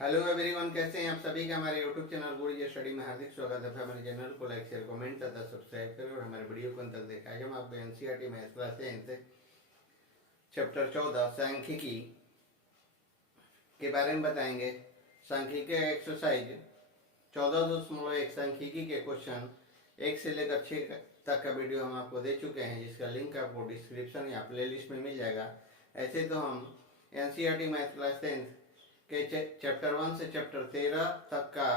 Hello everyone, कैसे हैं आप सभी का हमारे यूट्यूब चैनल गुरुजी स्टडी में हार्दिक स्वागत है। हमारे चैनल को लाइक शेयर कमेंट तथा सब्सक्राइब करें और हमारे वीडियो को अंत तक देखा है। हम आपको एनसीईआरटी मैथ्स क्लास 10 से चैप्टर 14 सांख्यिकी के बारे में बताएंगे। सांख्यिकी एक्सरसाइज 14.1 सांख्यिकी के क्वेश्चन 1 से लेकर 6 तक का वीडियो हम आपको दे चुके हैं, जिसका लिंक आपको डिस्क्रिप्शन या प्ले लिस्ट में मिल जाएगा। ऐसे तो हम एनसीईआरटी मैथ्स क्लास 10 के चैप्टर 1 से चैप्टर 13 तक का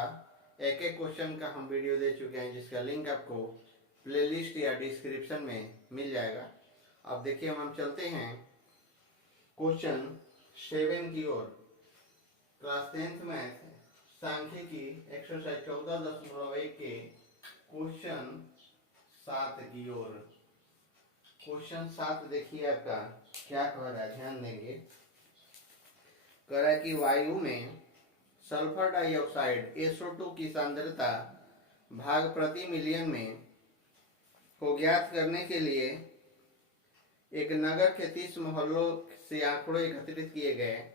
एक एक क्वेश्चन का हम वीडियो दे चुके हैं, जिसका लिंक आपको प्लेलिस्ट या डिस्क्रिप्शन में मिल जाएगा। अब देखिए, हम चलते हैं क्वेश्चन 7 की ओर। क्लास 10th मैथ सांख्यिकी एक्सरसाइज 14.1 के क्वेश्चन 7 की ओर। क्वेश्चन 7 देखिए आपका क्या कह रहा है, ध्यान देंगे। कह रहा है कि वायु में सल्फर डाइऑक्साइड SO2 की सांद्रता भाग प्रति मिलियन में को ज्ञात करने के लिए एक नगर के 30 मोहल्लों से आंकड़े एकत्रित किए गए,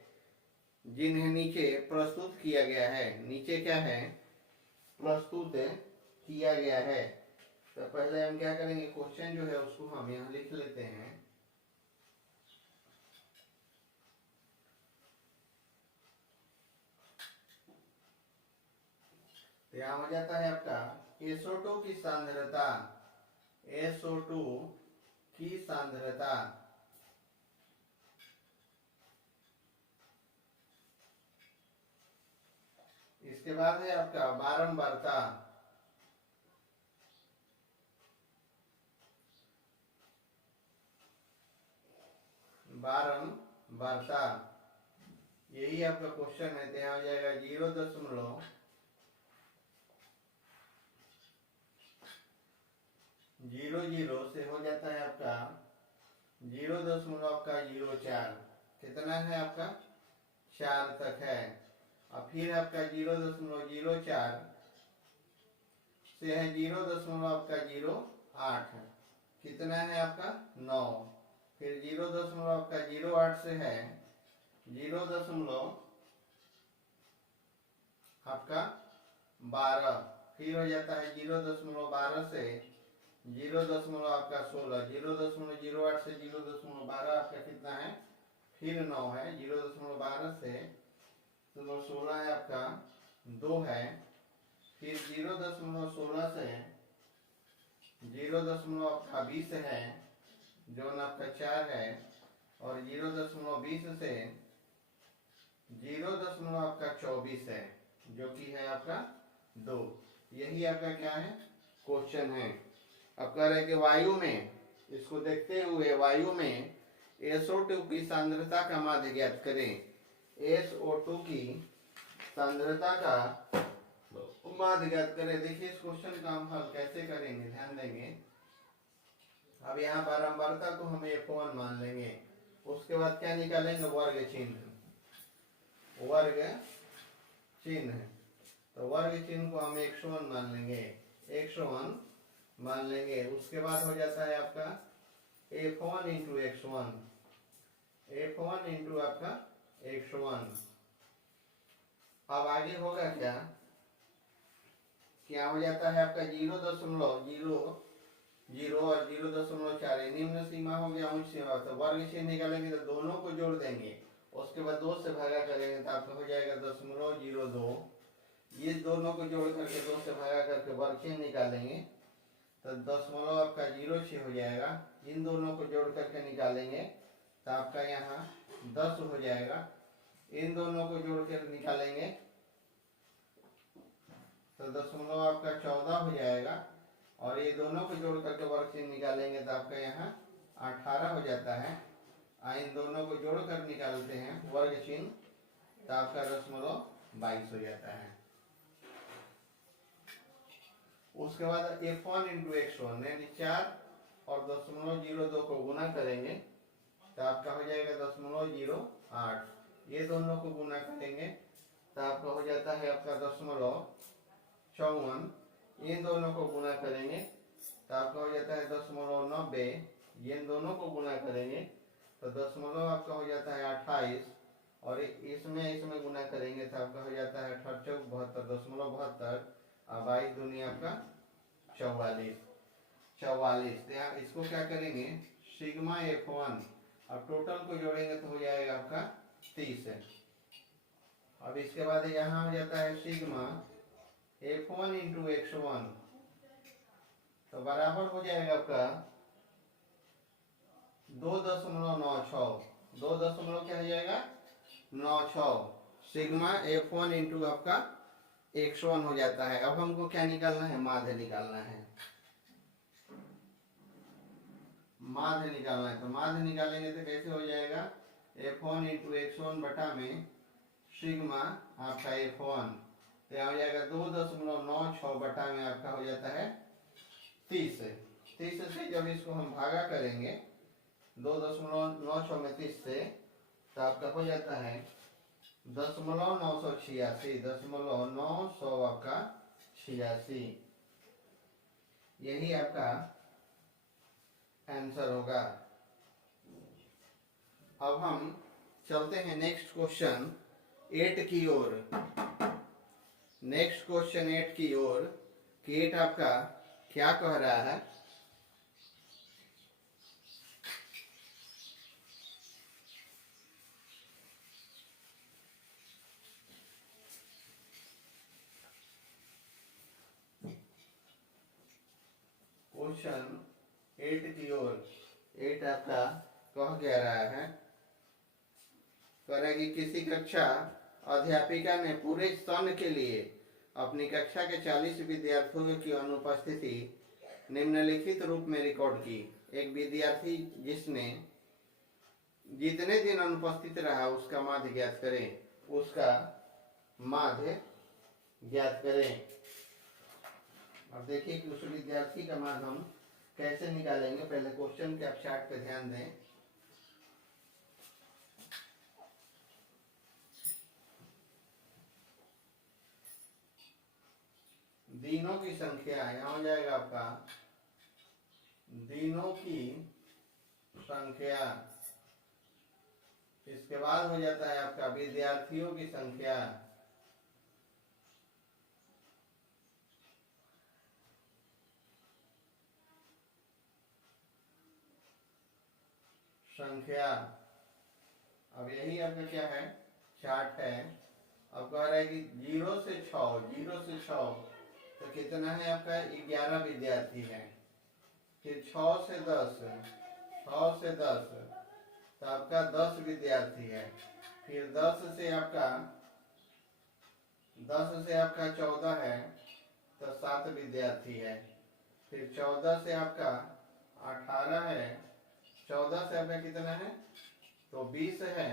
जिन्हें नीचे प्रस्तुत किया गया है। नीचे क्या है, प्रस्तुत किया गया है। तो पहले हम क्या करेंगे, क्वेश्चन जो है उसको हम यहाँ लिख लेते हैं। यहाँ हो जाता है आपका SO2 की सांद्रता, SO2 की सांद्रता। इसके बाद है आपका बारंबारता। बारंबारता यही आपका क्वेश्चन है। तो यहाँ हो जाएगा 0.00 से हो जाता है आपका 0.04। कितना है आपका, 4 तक है। और फिर आपका 0.04 से है 0.08। कितना है आपका, 9। फिर 0.08 से है 0. आपका 12। फिर हो जाता है 0.12 से 0. आपका 16। 0.08 से 0.12 आपका कितना है, फिर 9 है। 0.12 से 16 है आपका 2 है। फिर 0.16 से 0.20 है, जो आपका 4 है। और 0.20 से 0.24 है, जो कि है आपका 2। यही आपका क्या है, क्वेश्चन है। अब कह रहे कि वायु में, इसको देखते हुए वायु में SO2 की सांद्रता का माध्य ज्ञात करें। SO2 की सांद्रता का माध्य ज्ञात करें। देखिए इस क्वेश्चन का हम हल कैसे करेंगे, ध्यान देंगे। अब यहाँ बारंबारता को हम F1 मान लेंगे। उसके बाद क्या निकालेंगे, वर्ग चिन्ह। वर्ग चिन्ह, तो वर्ग चिन्ह को हम X1 मान लेंगे। X1 मान लेंगे। उसके बाद हो जाता है आपका F1 into X1। F1 into आपका X1। अब आगे होगा क्या हो जाता है आपका 0.00 और 0.4 निम्न सीमा हो गया, उच्च सीमा। तो वर्ग चिन्ह निकालेंगे तो दोनों को जोड़ देंगे। उसके बाद 2 से भागा करेंगे तो आपका हो जाएगा 0.02। ये दोनों को जोड़ करके 2 से भागा करके वर्ग चिन्ह निकालेंगे तो 0.06 हो जाएगा। इन दोनों को जोड़ करके निकालेंगे तो आपका यहाँ 10 हो जाएगा। इन दोनों को जोड़ कर निकालेंगे तो दशमलव आपका 14 हो जाएगा। और ये दोनों को जोड़ करके वर्ग चिन्ह निकालेंगे तो आपका यहाँ 18 हो जाता है। इन दोनों को जोड़ कर निकालते हैं वर्ग चिन्ह तो आपका 0.22 हो जाता है। उसके बाद F1 इंटू X1 यानी 4 और 0.02 को गुना करेंगे तो आपका हो जाएगा 0.08। ये दोनों को गुना करेंगे तो आपका हो जाता है आपका 0.54। इन दोनों को गुना करेंगे तो आपका हो जाता है 0.90। ये दोनों को गुना करेंगे तो दशमलव आपका हो जाता है 28। और इसमें इसमें गुना करेंगे तो आपका हो जाता है 78.72 और 22 दूनी आपका 44। तो यहाँ इसको क्या करेंगे सिग्मा F1 और टोटल को जोड़ेंगे तो हो जाएगा आपका 30 है। अब इसके बाद यहाँ हो जाता है सिग्मा F1 इंटू X1 तो बराबर हो जाएगा आपका 2.96 2 क्या हो जाएगा 96 सिग्मा F1 इंटू आपका X1 हो जाता है। अब हमको क्या निकालना है माध्य निकालना है। माध्य निकालना है तो माध्य निकालेंगे तो कैसे हो जाएगा F1 इंटू X1 बटा में सिग्मा आपका F1 तो यहाँ हो जाएगा 2.96 बटा में आपका हो जाता है 30 से जब इसको हम भागा करेंगे 2.96 में 30 से तो आपका हो जाता है 986 आपका 86 यही आपका आंसर होगा। अब हम चलते हैं नेक्स्ट क्वेश्चन 8 की ओर। नेक्स्ट क्वेश्चन 8 की ओर कि 8 आपका क्या कह रहा है। क्वेश्चन 8 की ओर 8 आपका कह कह रहा है कि किसी कक्षा अध्यापिका ने पूरे सत्र के लिए अपनी कक्षा के 40 विद्यार्थियों की अनुपस्थिति निम्नलिखित रूप में रिकॉर्ड की। एक विद्यार्थी जिसने जितने दिन अनुपस्थित रहा उसका माध्य ज्ञात करें। उसका माध्य ज्ञात करें। अब देखिए कि उस विद्यार्थी का माध्य हम कैसे निकालेंगे। पहले क्वेश्चन के आप चार्ट पे ध्यान दें। दिनों की संख्या यहाँ हो जाएगा आपका दिनों की संख्या। इसके बाद हो जाता है आपका विद्यार्थियों की संख्या। अब यही आपका क्या है चार्ट है। अब कह रहा है कि 0 से 6 तो कितना है आपका 11 विद्यार्थी है। फिर 6 से 10 तो आपका 10 विद्यार्थी है। फिर 10 से आपका 14 है तो 7 विद्यार्थी है। फिर 14 से आपका 18 है। 14 से आपका कितना है तो 20 है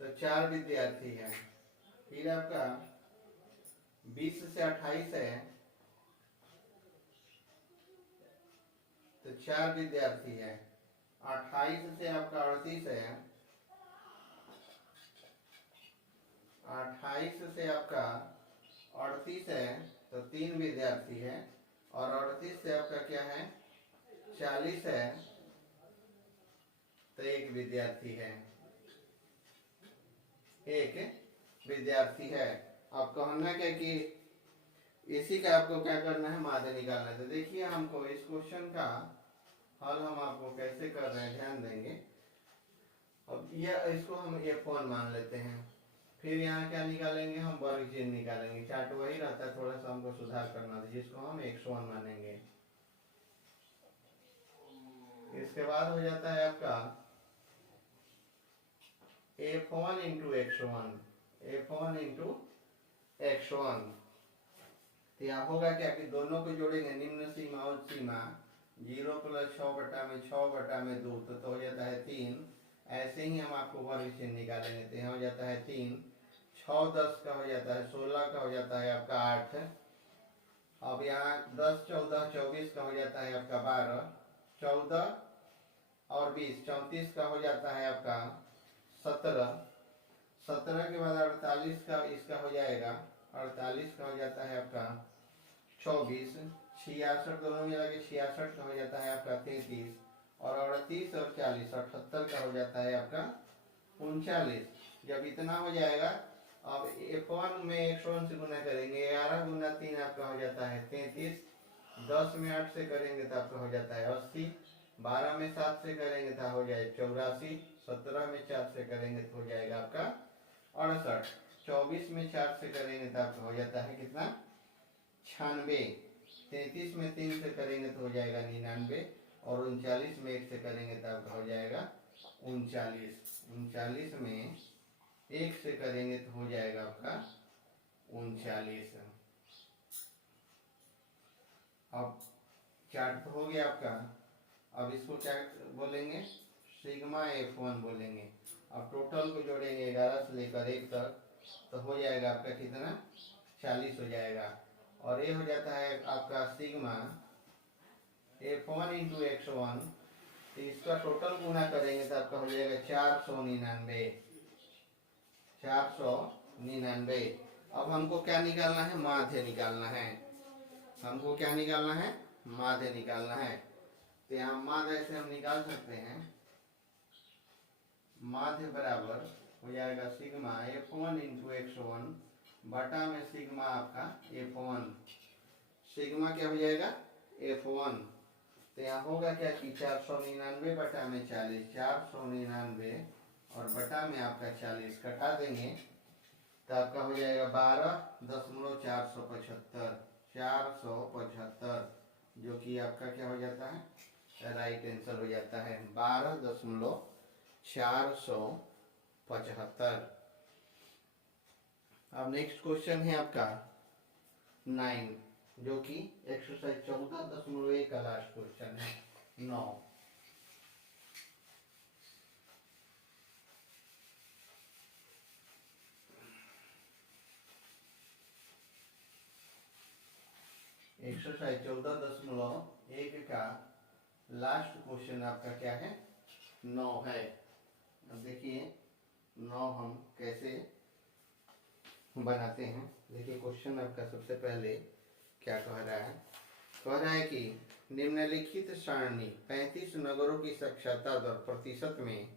तो 4 विद्यार्थी है। फिर आपका 20 से 28 है तो 4 विद्यार्थी है। 28 से आपका 38 है। 28 से आपका 38 है तो 3 विद्यार्थी है। और 38 से आपका क्या है 40 है तो 1 विद्यार्थी है। अब कहना क्या कि इसी का आपको क्या करना है माध्य निकालना है। तो देखिए हमको इस क्वेश्चन का हल हम आपको कैसे कर रहे हैं ध्यान देंगे। अब ये इसको हम F1 मान लेते हैं। फिर यहाँ क्या निकालेंगे हम वर्ग चिन्ह निकालेंगे। चार्ट वही रहता है थोड़ा सा हमको सुधार करना था जिसको हम X1 मानेंगे। इसके बाद हो जाता है आपका F1 इंटू X1 तो यहाँ होगा क्या कि दोनों को जोड़ेंगे निम्न सीमा और सीमा 0 + 6 बटा में 6 बटा में 2 तो हो जाता है 3। ऐसे ही हम आपको वर्ग चिन्ह निकालेंगे तो यहाँ हो जाता है 3 6 10 का हो जाता है 16 का हो जाता है आपका 8। अब यहाँ 10 14 24 का हो जाता है आपका 12 14 और 20 34 का हो जाता है आपका 17 17 के बाद 48 का इसका हो जाएगा 48 का हो जाता है आपका 24 66 दोनों मिला के 66 का हो जाता है आपका 33 और 38 और 40 78 का हो जाता है आपका 39। जब इतना हो जाएगा, अब F1 में 101 से गुना करेंगे, 11 गुना 3 आपका हो जाता है 33, 10 में 8 से करेंगे तो आपका हो जाता है 80, 12 में 7 से करेंगे तो हो जाए 84, 17 में 4 से करेंगे तो हो जाएगा आपका 68, 24 में 4 से करेंगे तो आपका हो जाता है कितना 96, 33 में 3 से करेंगे तो हो जाएगा 99, और 39 में 1 से करेंगे तो आपका हो जाएगा 39, 39 में 1 से करेंगे तो हो जाएगा आपका 39। अब चार्ट हो गया आपका। अब इसको क्या बोलेंगे, सिग्मा F1 बोलेंगे। अब टोटल को जोड़ेंगे 11 से लेकर 1 तक, तो हो जाएगा आपका कितना 40 हो जाएगा। और ये हो जाता है आपका सिग्मा F1 इंटू X1, तो इसका टोटल गुना करेंगे तो आपका हो जाएगा 499, 499। अब हमको क्या निकालना है, माध्य निकालना है। हमको क्या निकालना है, माध्य निकालना है। तो यहाँ माध्य से हम निकाल सकते हैं, माध्य बराबर हो जाएगा सिग्मा F1 इंटू X1 बटा में सिग्मा आपका F1। सिग्मा क्या हो जाएगा F1, तो यहाँ होगा क्या कि 499 बटा में 40, 499 और बटा में आपका 40 कटा देंगे तो आपका हो जाएगा 12.475, 475, जो कि आपका क्या हो जाता है, राइट आंसर हो जाता है 12.475। अब नेक्स्ट क्वेश्चन है आपका 9, जो कि एक्सरसाइज 14.1 का लास्ट क्वेश्चन है 9। एक्सरसाइज 14.1 का लास्ट क्वेश्चन आपका क्या है 9 है। अब देखिए 9 हम कैसे बनाते हैं। देखिए क्वेश्चन आपका सबसे पहले क्या कह रहा है, कह रहा है कि निम्नलिखित सारणी 35 नगरों की साक्षरता दर प्रतिशत में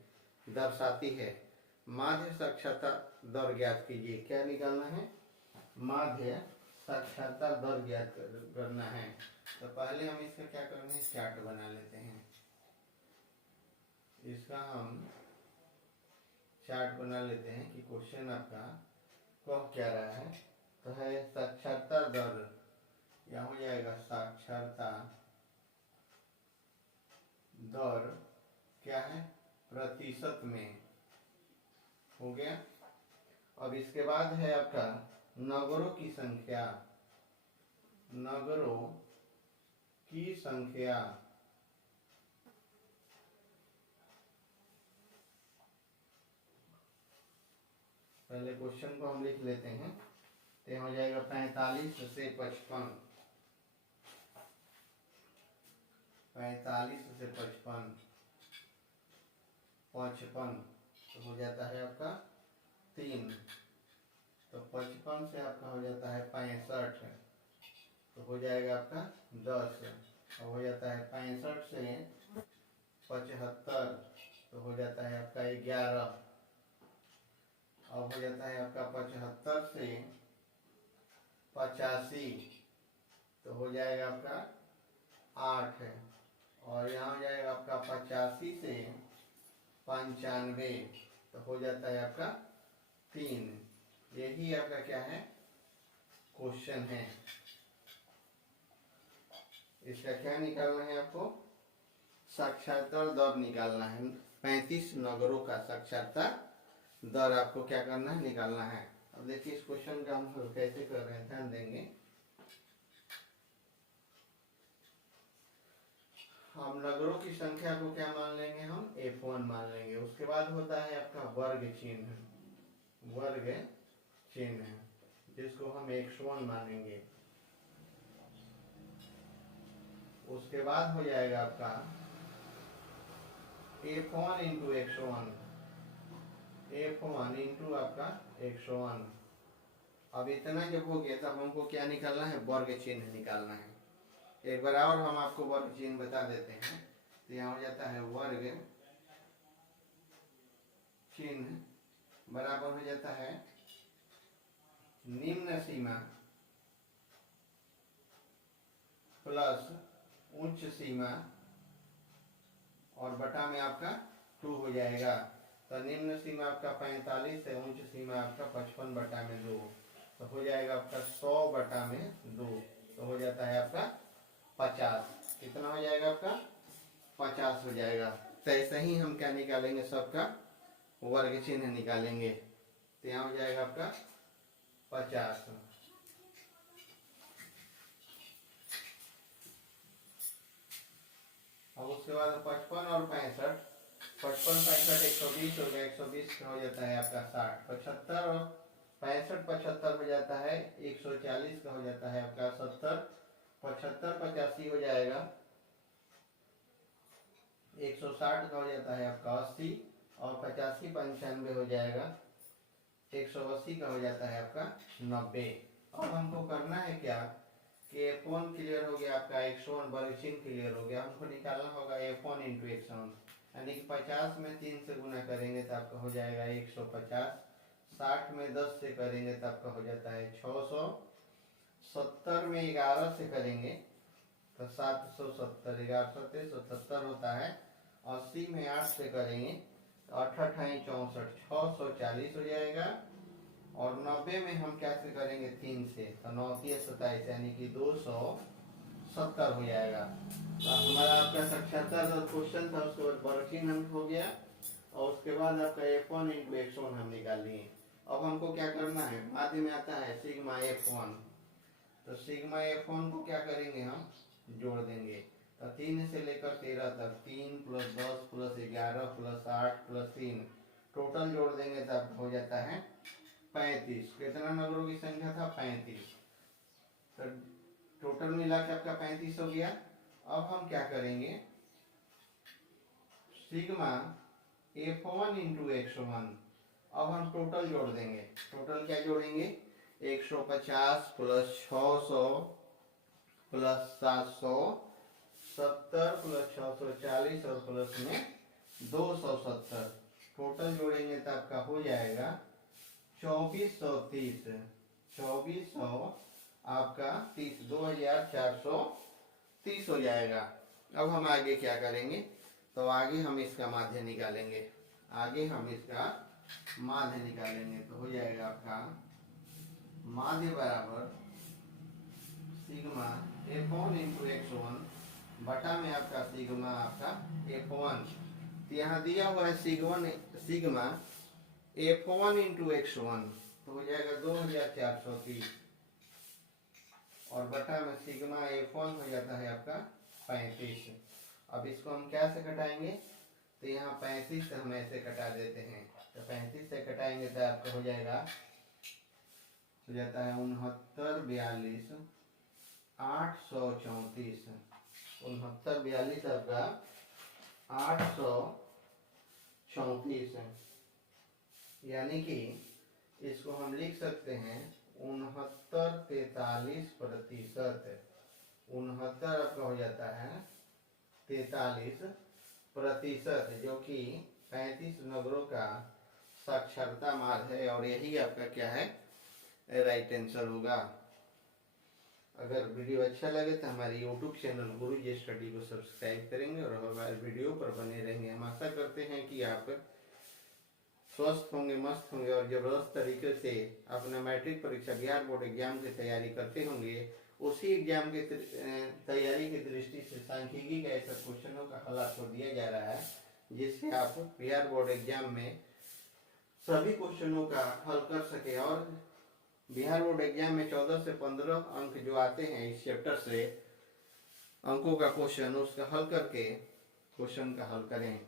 दर्शाती है, माध्य साक्षरता दर ज्ञात कीजिए। क्या निकालना है, माध्य साक्षरता दर ज्ञात करना है। तो पहले हम इसका क्या करना है, चार्ट बना लेते हैं। इसका हम चार्ट बना लेते हैं कि क्वेश्चन आपका कह क्या रहा है। तो है साक्षरता दर, या हो जाएगा साक्षरता दर क्या है प्रतिशत में, हो गया। अब इसके बाद है आपका नगरों की संख्या, नगरों की संख्या, पहले क्वेश्चन को हम लिख लेते हैं। तो हो जाएगा 45 से 55, 45 से 55, 55 तो हो जाता है आपका 3, तो 55 से आपका हो जाता है 65, तो हो जाएगा आपका 10, और हो जाता है 65 से 75, तो हो जाता है आपका 11, अब हो जाता है आपका 75 से 85, तो हो जाएगा आपका 8, और यहाँ हो जाएगा आपका 85 से 95, तो हो जाता है आपका 3। यही आपका क्या है क्वेश्चन है। इसका क्या निकालना है आपको, साक्षरता दर निकालना है। 35 नगरों का साक्षरता दर आपको क्या करना है, निकालना है। अब देखिए इस क्वेश्चन का हम कैसे कर रहे हैं, ध्यान देंगे। हम नगरों की संख्या को क्या मान लेंगे, हम F1 मान लेंगे। उसके बाद होता है आपका वर्ग चिन्ह, वर्ग चिन्ह जिसको हम X1 मानेंगे। उसके बाद हो जाएगा आपका F1 into X1, F1 into आपका X1। अब इतना जब हो गया तब हमको क्या निकालना है, वर्ग चिन्ह निकालना है। एक बार और हम आपको वर्ग चिन्ह बता देते हैं। तो यहाँ हो जाता है वर्ग चिन्ह बराबर हो जाता है निम्न सीमा प्लस उच्च सीमा और बटा में आपका 2 हो जाएगा। तो निम्न सीमा आपका 45 है, उच्च सीमा आपका 55 बटा में 2, तो हो जाएगा आपका 100 बटा में 2, तो हो जाता है आपका 50। कितना हो जाएगा आपका 50 हो जाएगा। तो ऐसे ही हम क्या निकालेंगे, सबका वर्ग चिन्ह निकालेंगे। तो यहाँ हो जाएगा आपका 50। अब उसके बाद 55 और 65, 55 65 120 हो गया, 120 का हो जाता है आपका 60, 75 और 65 75 हो जाता है 140 का हो जाता है आपका 70, 75 85 हो जाएगा 160 का हो जाता है आपका 80 और 85 95 हो जाएगा 180 का हो जाता है आपका 90। अब हमको करना है क्या कि F1 क्लियर हो गया आपका, x1 वर्ग चिन्ह क्लियर हो गया, हमको निकालना होगा F1 इंटू x1, यानी कि 50 में 3 से गुना करेंगे तो आपका हो जाएगा 150, 60 में 10 से करेंगे तो आपका हो जाता है 600, 70 में 11 से करेंगे तो 770, 11 7 77 होता है, 80 में 8 से करेंगे तो 8 64 640 हो जाएगा, और 90 में हम कैसे करेंगे 3 से तो 9 27 यानी कि 270 हो जाएगा। तो हमारा आपका साक्षात्कार का क्वेश्चन था, उसके बाद वर्ग चिन्ह हो गया और उसके बाद आपका F1 इंटू x1 हम निकाल लिए। अब हमको क्या करना है, माध्य में आता है सिग्मा F1, तो सिग्मा F1 को क्या करेंगे हम जोड़ देंगे। तो 3 से लेकर 13 तक 3 plus 10 plus 11 plus 8 plus 3 total जोड़ देंगे तब हो जाता है 35। कितना नंबरों की संख्या था 35, तो टोटल मिला के आपका 35 हो गया। अब हम क्या करेंगे, सिग्मा F1 इंटू x1, अब हम टोटल जोड़ देंगे। टोटल क्या जोड़ेंगे, 150 प्लस 600 प्लस 700 70 प्लस 640 और प्लस में 270, टोटल जोड़ेंगे तो आपका हो जाएगा 2430, 2400 आपका 30 2430 हो जाएगा। अब हम आगे क्या करेंगे, तो आगे हम इसका माध्य निकालेंगे, आगे हम इसका माध्य निकालेंगे तो हो जाएगा आपका माध्य बराबर सिग्मा F1 इंटू x1 बटा में आपका सिग्मा आपका F1, तो यहाँ दिया हुआ है सिग्मा F1 इंटू x1 तो हो जाएगा 2430, और बटा में सिग्मा F1 हो जाता है आपका 35। अब इसको हम क्या से घटाएंगे, तो यहाँ 35 से हम ऐसे घटा देते हैं, तो 35 से घटाएंगे तो आपका हो जाएगा, हो जाता है 69 42 834, 69 42 आपका 834, यानी कि इसको हम लिख सकते हैं 69 आपका हो जाता है 43%, जो कि 35 नंबरों का साक्षरता मार्ग है, और यही आपका क्या है राइट आंसर होगा। अगर वीडियो अच्छा लगे तो हमारे YouTube चैनल गुरुजी स्टडी को सब्सक्राइब करेंगे और हमारे वीडियो पर बने रहेंगे। हम आशा करते हैं कि आप स्वस्थ होंगे, मस्त होंगे और जबरदस्त तरीके से अपना मैट्रिक परीक्षा बिहार बोर्ड एग्जाम की तैयारी करते होंगे। उसी एग्जाम की तैयारी की दृष्टि से सांख्यिकी का ऐसा क्वेश्चनों का हल आपको दिया जा रहा है, जिससे आप बिहार बोर्ड एग्जाम में सभी क्वेश्चनों का हल कर सके। और बिहार बोर्ड एग्जाम में 14 से 15 अंक जो आते हैं इस चैप्टर से अंकों का क्वेश्चन, उसका हल करके क्वेश्चन का हल करें।